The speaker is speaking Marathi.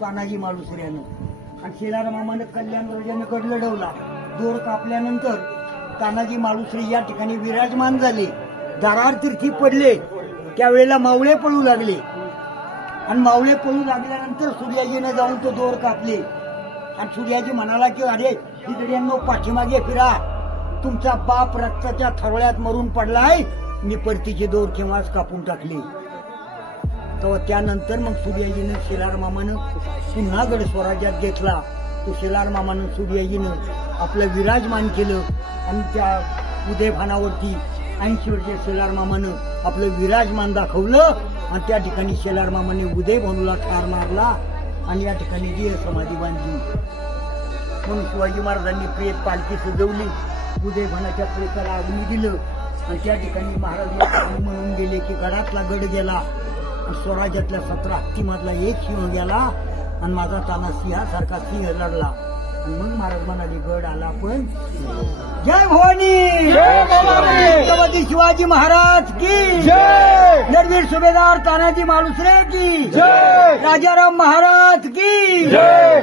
तानाजी मालुसऱ्यानं आणि शेलारमामानं कल्याण राजानं गड लढवला. दोर कापल्यानंतर तानाजी मालुसरे या ठिकाणी विराजमान झाले. दारार तीर्थी पडले. त्यावेळेला मावळे पळू लागले आणि मावळे पळू लागल्यानंतर सूर्याजीने जाऊन तो दोर कापले आणि सूर्याजी म्हणाला की अरे तिकड्यांनो पाठीमागे फिरा, तुमचा बाप रक्ताच्या थरोळ्यात मरून पडलाय, मी परतीचे दोर केव्हाच कापून टाकले. तेव्हा त्यानंतर मग सूर्याजीनं शेलारमामानं पुन्हा गड स्वराज्यात घेतला. तो शेलारमामानं सूर्याजीनं आपलं विराजमान केलं आणि त्या उदयभानावरती 80 वर्षे शेलारमामानं आपलं विराजमान दाखवलं आणि त्या ठिकाणी शेलारमामाने उदयभानूला ठार मारला आणि या ठिकाणी जीव समाधी बांधली. म्हणून शिवाजी महाराजांनी प्रेत पालखी सजवली, उदयभानाच्या प्रेताला अग्नी दिलं आणि त्या ठिकाणी महाराज म्हणून गेले की गडातला गड गेला आणि स्वराज्यातल्या 17 हत्तीमधला एक सिंह गेला आणि माझा ताना सिंहासारखा सिंह लढला. आणि मग महाराज म्हणाले गड आला पण जय भवानी, छत्रपती शिवाजी महाराज की जय, नरवीर सुभेदार तानाजी मालुसरे की जय, राजाराम महाराज की जय.